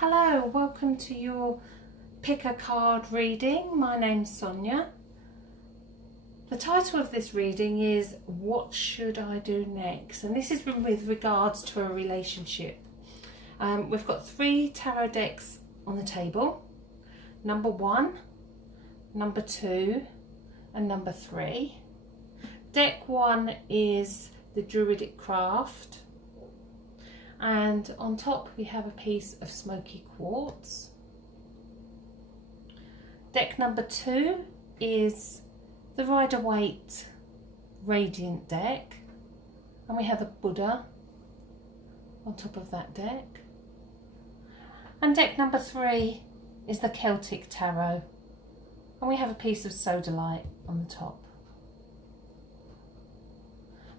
Hello, welcome to your pick a card reading. My name's Sonia. The title of this reading is What Should I Do Next? And this is with regards to a relationship. We've got 3 tarot decks on the table. Number 1, number 2 and number 3. Deck 1 is the Druidic Craft. And on top we have a piece of smoky quartz. Deck number 2 is the Rider-Waite Radiant deck, and we have a Buddha on top of that deck. And deck number 3 is the Celtic Tarot, and we have a piece of sodalite on the top.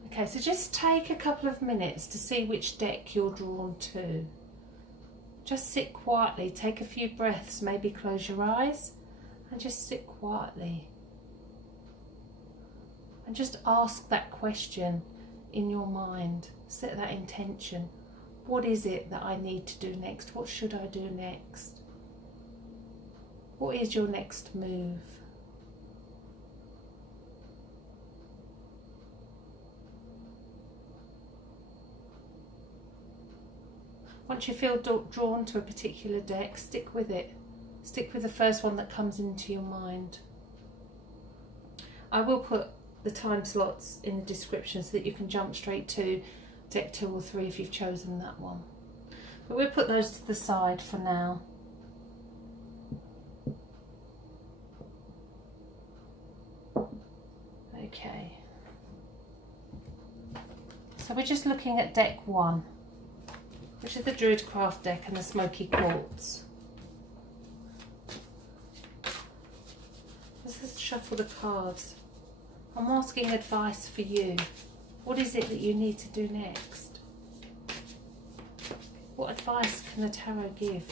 Okay, so just take a couple of minutes to see which deck you're drawn to. Just sit quietly, take a few breaths, maybe close your eyes and just sit quietly. And just ask that question in your mind, set that intention. What is it that I need to do next? What should I do next? What is your next move? Once you feel drawn to a particular deck, stick with it. Stick with the first one that comes into your mind. I will put the time slots in the description so that you can jump straight to deck 2 or 3 if you've chosen that one. But we'll put those to the side for now. Okay. So we're just looking at deck 1. Which is the Druid Craft deck and the Smoky Quartz. Let's just shuffle the cards. I'm asking advice for you. What is it that you need to do next? What advice can the tarot give?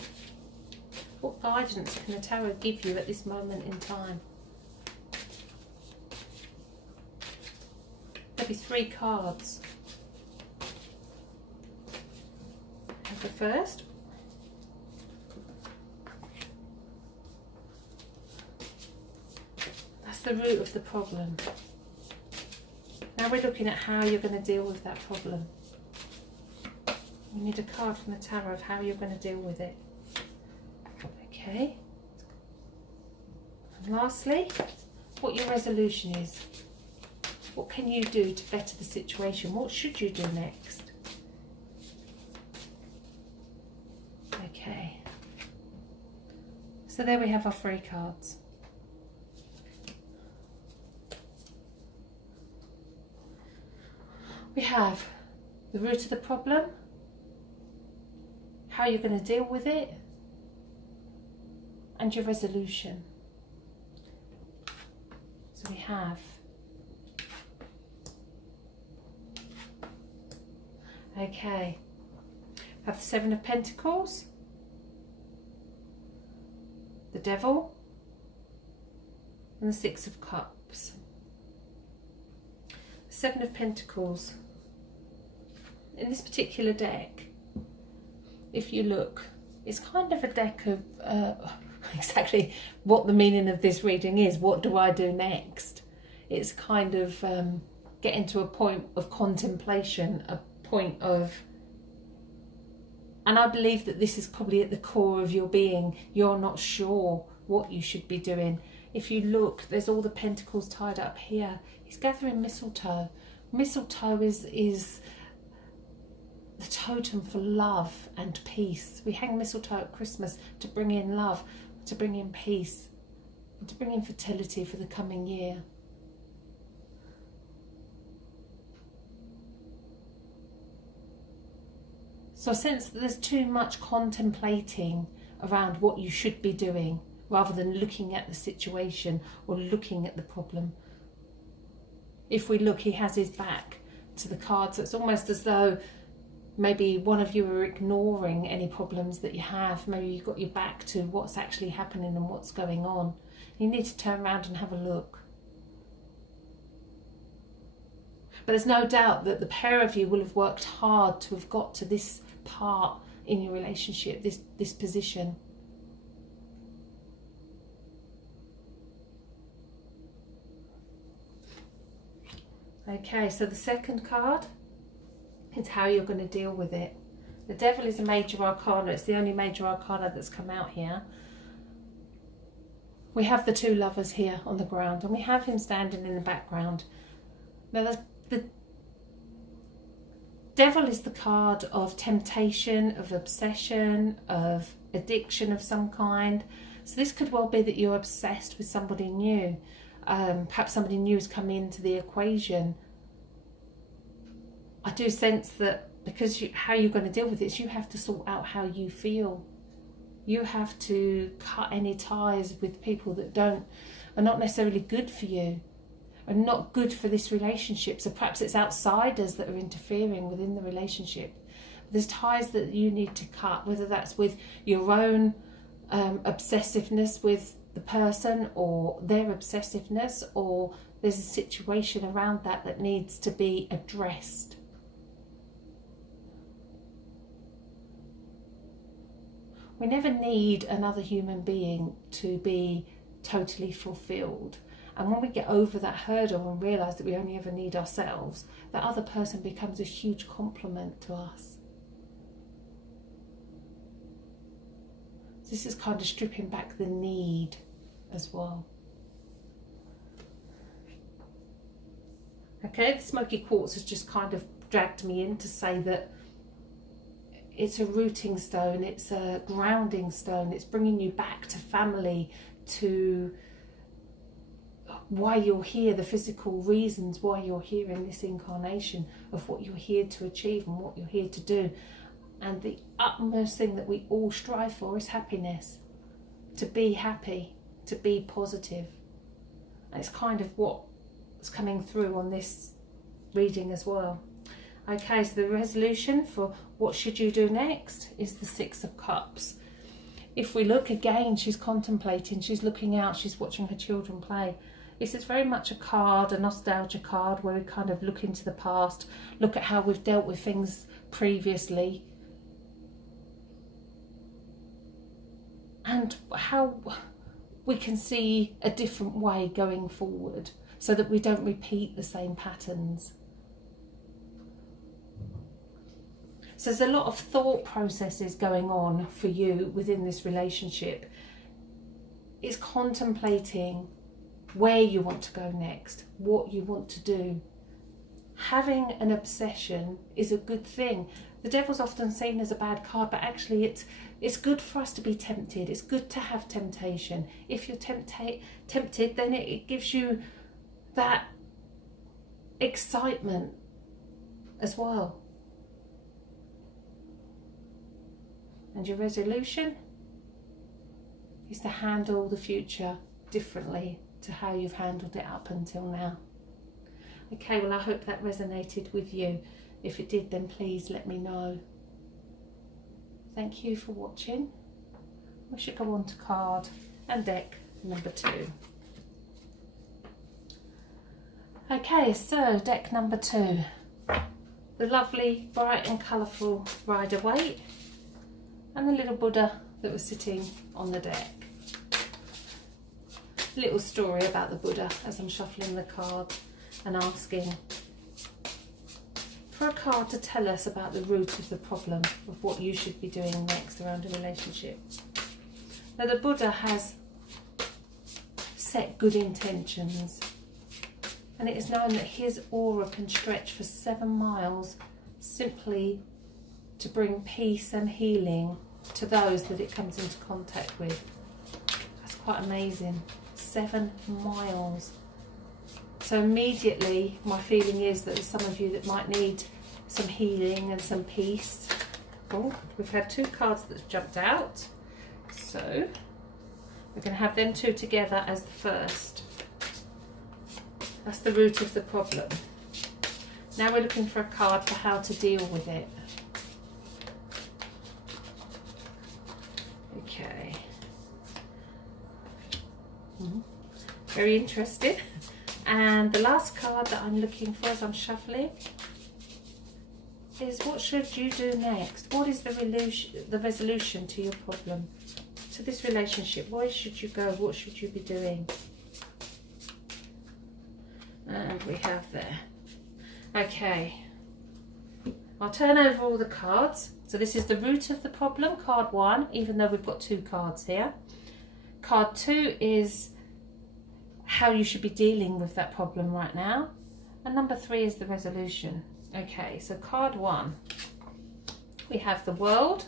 What guidance can the tarot give you at this moment in time? There'll be 3 cards. The first, that's the root of the problem. Now we're looking at how you're going to deal with that problem. We need a card from the tarot of how you're going to deal with it. Okay. And lastly, what your resolution is. What can you do to better the situation? What should you do next? Okay, so there we have our 3 cards. We have the root of the problem, how you're going to deal with it, and your resolution. So we have okay, we have the 7 of Pentacles, the Devil, and the 6 of Cups. 7 of Pentacles. In this particular deck, if you look, it's kind of a deck of exactly what the meaning of this reading is. What do I do next? It's kind of getting to a point of contemplation, a point of, and I believe that this is probably at the core of your being. You're not sure what you should be doing. If you look, there's all the pentacles tied up here. He's gathering mistletoe. Mistletoe is the totem for love and peace. We hang mistletoe at Christmas to bring in love, to bring in peace, and to bring in fertility for the coming year. So I sense that there's too much contemplating around what you should be doing rather than looking at the situation or looking at the problem. If we look, he has his back to the cards. It's almost as though maybe one of you are ignoring any problems that you have. Maybe you've got your back to what's actually happening and what's going on. You need to turn around and have a look. But there's no doubt that the pair of you will have worked hard to have got to this part in your relationship, this position. Okay, so the second card is how you're going to deal with it. The Devil is a major arcana. It's the only major arcana that's come out here. We have the two lovers here on the ground, and we have him standing in the background. Now, the Devil is the card of temptation, of obsession, of addiction of some kind. So this could well be that you're obsessed with somebody new. Perhaps somebody new has come into the equation. I do sense that because how you're going to deal with it is you have to sort out how you feel. You have to cut any ties with people that are not necessarily good for you, are not good for this relationship. So perhaps it's outsiders that are interfering within the relationship. There's ties that you need to cut, whether that's with your own obsessiveness with the person or their obsessiveness, or there's a situation around that needs to be addressed. We never need another human being to be totally fulfilled. And when we get over that hurdle and realise that we only ever need ourselves, that other person becomes a huge compliment to us. This is kind of stripping back the need as well. Okay, the smoky quartz has just kind of dragged me in to say that it's a rooting stone, it's a grounding stone, it's bringing you back to family, to why you're here, the physical reasons why you're here in this incarnation, of what you're here to achieve and what you're here to do. And the utmost thing that we all strive for is happiness, to be happy, to be positive. And it's kind of what's coming through on this reading as well. Okay, so the resolution for what should you do next is the Six of Cups. If we look again, she's contemplating, she's looking out, she's watching her children play. This is very much a card, a nostalgia card, where we kind of look into the past, look at how we've dealt with things previously, and how we can see a different way going forward so that we don't repeat the same patterns. So there's a lot of thought processes going on for you within this relationship. It's contemplating where you want to go next, what you want to do. Having an obsession is a good thing. The Devil's often seen as a bad card, but actually it's good for us to be tempted. It's good to have temptation. If you're tempted, then it gives you that excitement as well. And your resolution is to handle the future differently to how you've handled it up until now. Okay, well, I hope that resonated with you. If it did, then please let me know. Thank you for watching. We should go on to card and deck number 2. Okay, so deck number 2. The lovely, bright and colourful Rider-Waite and the little Buddha that was sitting on the deck. A little story about the Buddha as I'm shuffling the cards and asking for a card to tell us about the root of the problem of what you should be doing next around a relationship. Now, the Buddha has set good intentions, and it is known that his aura can stretch for 7 miles simply to bring peace and healing to those that it comes into contact with. That's quite amazing. 7 miles. So immediately my feeling is that there's some of you that might need some healing and some peace. Oh, we've had 2 cards that have jumped out, so we're going to have them 2 together as the first. That's the root of the problem. Now we're looking for a card for how to deal with it. Okay. Very interesting. And the last card that I'm looking for as I'm shuffling is what should you do next? What is the resolution to your problem? To this relationship, where should you go? What should you be doing? And we have there. Okay. I'll turn over all the cards. So this is the root of the problem, card 1, even though we've got 2 cards here. Card 2 is how you should be dealing with that problem right now. And number 3 is the resolution. Okay, so card 1, we have the World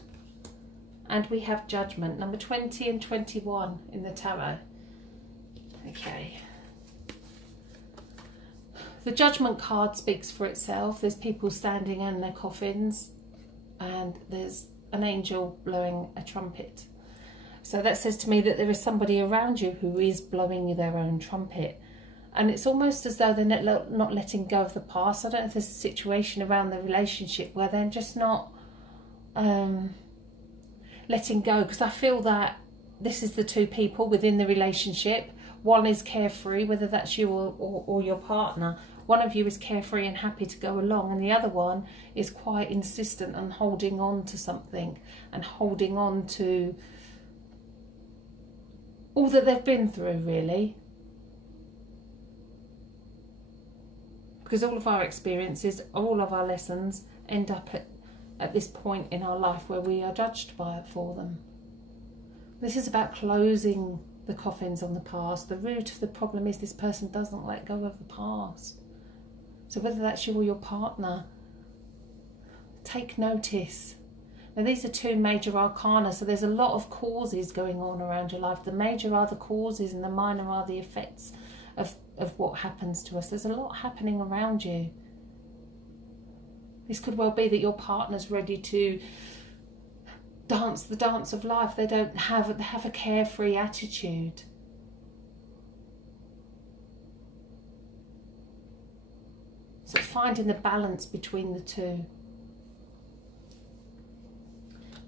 and we have Judgment, number 20 and 21 in the tarot. Okay. The Judgment card speaks for itself. There's people standing in their coffins and there's an angel blowing a trumpet. So that says to me that there is somebody around you who is blowing their own trumpet. And it's almost as though they're not letting go of the past. I don't know if there's a situation around the relationship where they're just not letting go. Because I feel that this is the 2 people within the relationship. One is carefree, whether that's you or your partner. One of you is carefree and happy to go along, and the other one is quite insistent on holding on to something and holding on to all that they've been through, really. Because all of our experiences, all of our lessons end up at this point in our life where we are judged for them. This is about closing the coffins on the past. The root of the problem is this person doesn't let go of the past. So whether that's you or your partner, take notice. Now these are 2 major arcana, so there's a lot of causes going on around your life. The major are the causes and the minor are the effects of what happens to us. There's a lot happening around you. This could well be that your partner's ready to dance the dance of life. They have a carefree attitude. So it's finding the balance between the 2.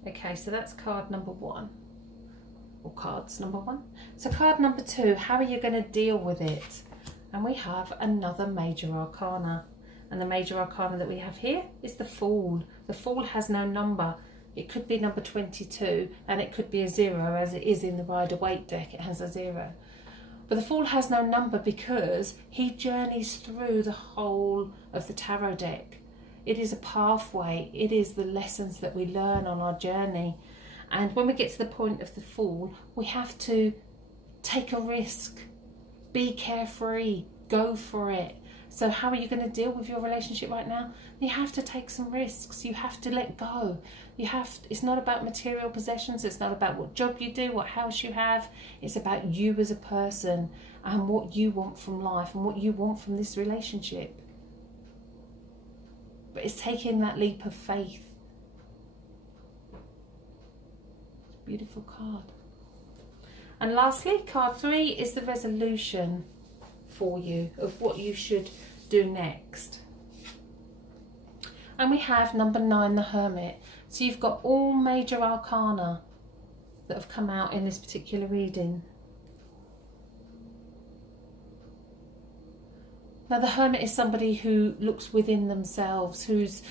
Okay, so that's card number 1. Or cards number 1. So card number 2, how are you going to deal with it? And we have another major arcana. And the major arcana that we have here is the Fool. The Fool has no number. It could be number 22 and it could be a 0, as it is in the Rider-Waite deck. It has a 0. But the Fool has no number because he journeys through the whole of the tarot deck. It is a pathway. It is the lessons that we learn on our journey. And when we get to the point of the Fool, we have to take a risk, be carefree, go for it. So how are you going to deal with your relationship right now? You have to take some risks. You have to let go. It's not about material possessions. It's not about what job you do, what house you have. It's about you as a person and what you want from life and what you want from this relationship. But it's taking that leap of faith. Beautiful card. And lastly, card 3 is the resolution for you of what you should do next. And we have number 9, the Hermit. So you've got all major arcana that have come out in this particular reading. Now the Hermit is somebody who looks within themselves, who's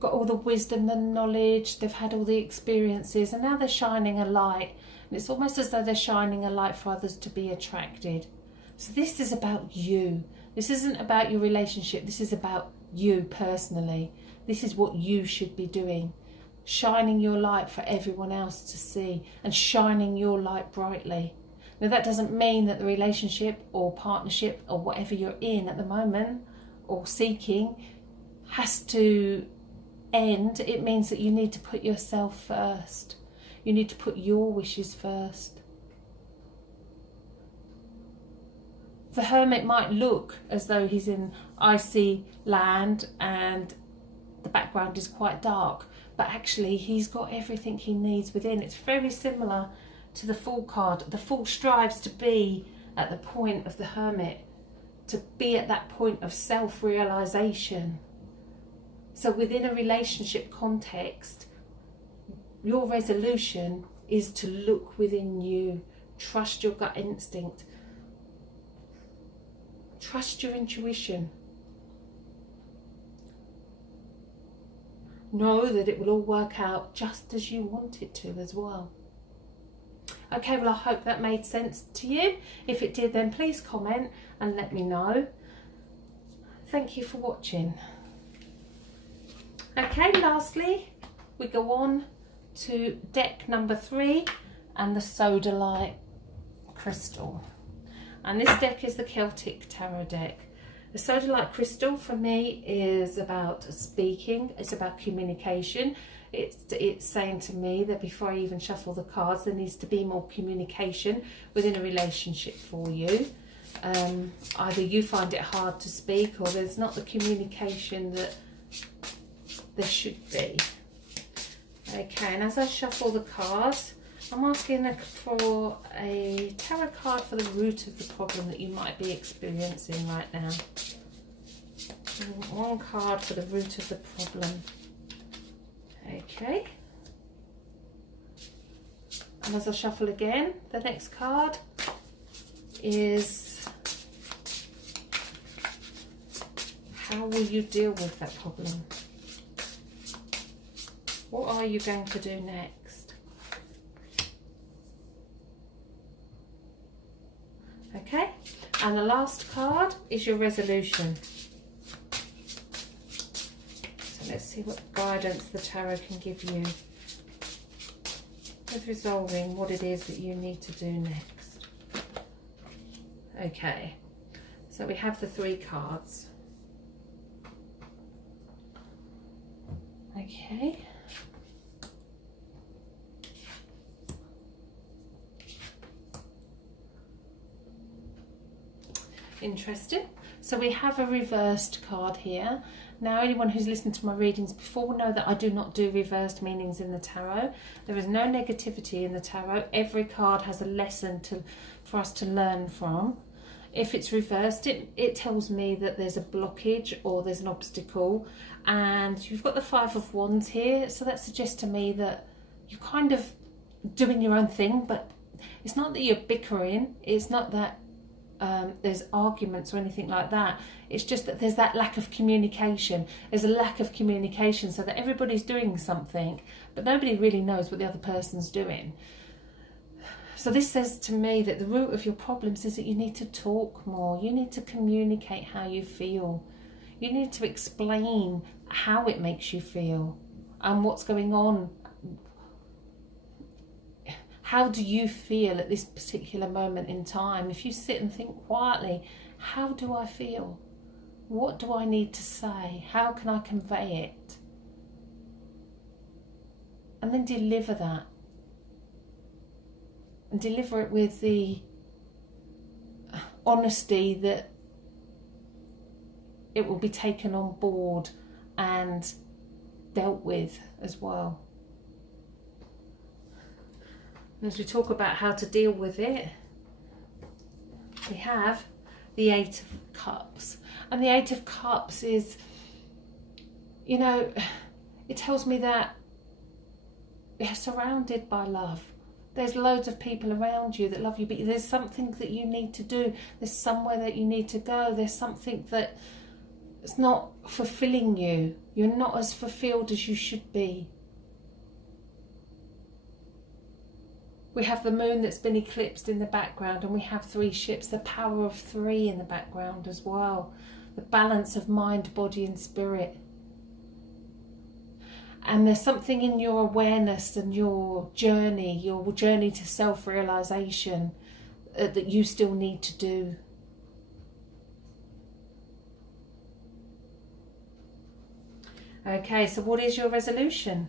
got all the wisdom and knowledge, they've had all the experiences, and now they're shining a light. And it's almost as though they're shining a light for others to be attracted. So this is about you. This isn't about your relationship. This is about you personally. This is what you should be doing. Shining your light for everyone else to see and shining your light brightly. Now that doesn't mean that the relationship or partnership or whatever you're in at the moment or seeking has to end. It means that you need to put yourself first. You need to put your wishes first. The Hermit might look as though he's in icy land and the background is quite dark, but actually he's got everything he needs within. It's very similar to the Fool card. The Fool strives to be at the point of the Hermit, to be at that point of self-realization. So within a relationship context, your resolution is to look within you, trust your gut instinct, trust your intuition. know that it will all work out just as you want it to as well. Okay, well, I hope that made sense to you. If it did, then please comment and let me know. Thank you for watching. Okay, lastly, we go on to deck number 3 and the Sodalite crystal. And this deck is the Celtic Tarot deck. The Sodalite crystal for me is about speaking, it's about communication. It's saying to me that before I even shuffle the cards, there needs to be more communication within a relationship for you. Either you find it hard to speak, or there's not the communication that there should be. Okay, and as I shuffle the cards, I'm asking for a tarot card for the root of the problem that you might be experiencing right now. One card for the root of the problem. Okay. And as I shuffle again, the next card is, how will you deal with that problem? What are you going to do next? Okay, and the last card is your resolution. So let's see what guidance the tarot can give you with resolving what it is that you need to do next. Okay, so we have the 3 cards. Okay. Interesting. So we have a reversed card here. Now, anyone who's listened to my readings before will know that I do not do reversed meanings in the tarot. There is no negativity in the tarot. Every card has a lesson for us to learn from. If it's reversed, it tells me that there's a blockage or there's an obstacle. And you've got the 5 of Wands here, so that suggests to me that you're kind of doing your own thing, but it's not that you're bickering. It's not that there's arguments or anything like that. It's just that there's that lack of communication. There's a lack of communication, so that everybody's doing something, but nobody really knows what the other person's doing. So this says to me that the root of your problems is that you need to talk more. You need to communicate how you feel. You need to explain how it makes you feel and what's going on. How do you feel at this particular moment in time? If you sit and think quietly, how do I feel? What do I need to say? How can I convey it? And then deliver that. And deliver it with the honesty that it will be taken on board and dealt with as well. And as we talk about how to deal with it, we have the 8 of Cups. And the 8 of Cups is, you know, it tells me that you're surrounded by love. There's loads of people around you that love you, but there's something that you need to do. There's somewhere that you need to go. There's something that's not fulfilling you. You're not as fulfilled as you should be. We have the moon that's been eclipsed in the background, and we have 3 ships, the power of 3 in the background as well. The balance of mind, body and spirit. And there's something in your awareness and your journey to self-realization that you still need to do. Okay, so what is your resolution?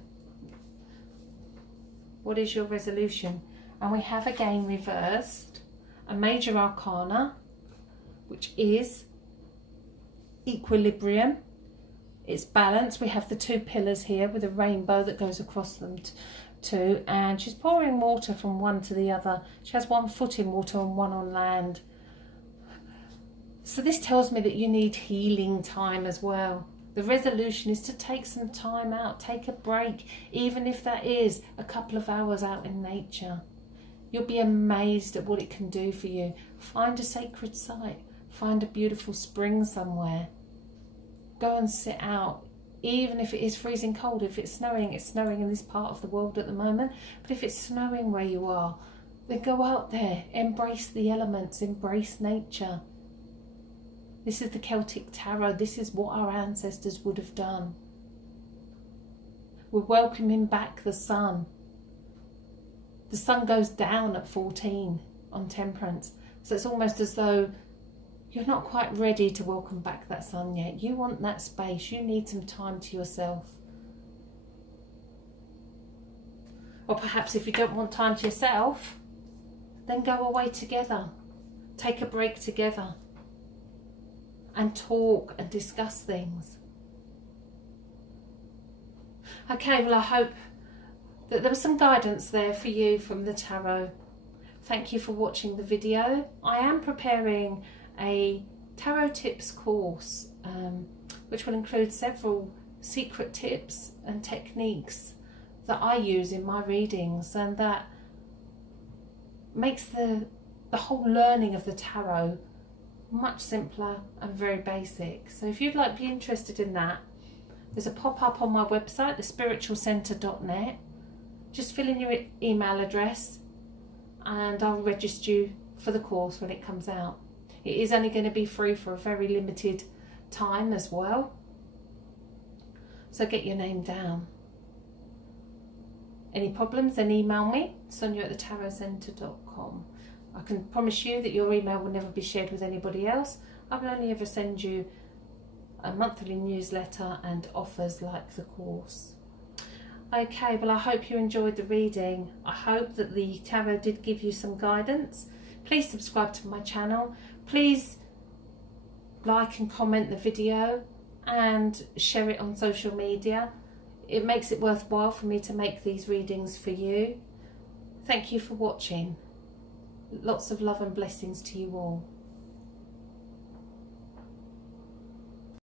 What is your resolution? And we have again reversed a major arcana, which is equilibrium. It's balance. We have the 2 pillars here with a rainbow that goes across them too, and she's pouring water from one to the other. She has 1 foot in water and 1 on land. So this tells me that you need healing time as well. The resolution is to take some time out, take a break, even if that is a couple of hours out in nature. You'll be amazed at what it can do for you. Find a sacred site, find a beautiful spring somewhere. Go and sit out even if it is freezing cold. If it's snowing in this part of the world at the moment, but if it's snowing where you are, then go out there, embrace the elements, embrace nature. This is the Celtic Tarot. This is what our ancestors would have done. We're welcoming back the sun. The sun goes down at 14 on Temperance. So it's almost as though you're not quite ready to welcome back that sun yet. You want that space. You need some time to yourself. Or perhaps if you don't want time to yourself, then go away together. Take a break together. And talk and discuss things. Okay, well, I hope that there was some guidance there for you from the tarot. Thank you for watching the video. I am preparing a tarot tips course, which will include several secret tips and techniques that I use in my readings, and that makes the whole learning of the tarot much simpler and very basic. So if you'd like to be interested in that, there's a pop-up on my website, thespiritualcentre.net. Just fill in your email address and I'll register you for the course when it comes out. It is only going to be free for a very limited time as well. So get your name down. Any problems, then email me, sonia@thetarotcentre.com. I can promise you that your email will never be shared with anybody else. I will only ever send you a monthly newsletter and offers like the course. Okay, well, I hope you enjoyed the reading. I hope that the tarot did give you some guidance. Please subscribe to my channel. Please like and comment the video and share it on social media. It makes it worthwhile for me to make these readings for you. Thank you for watching. Lots of love and blessings to you all.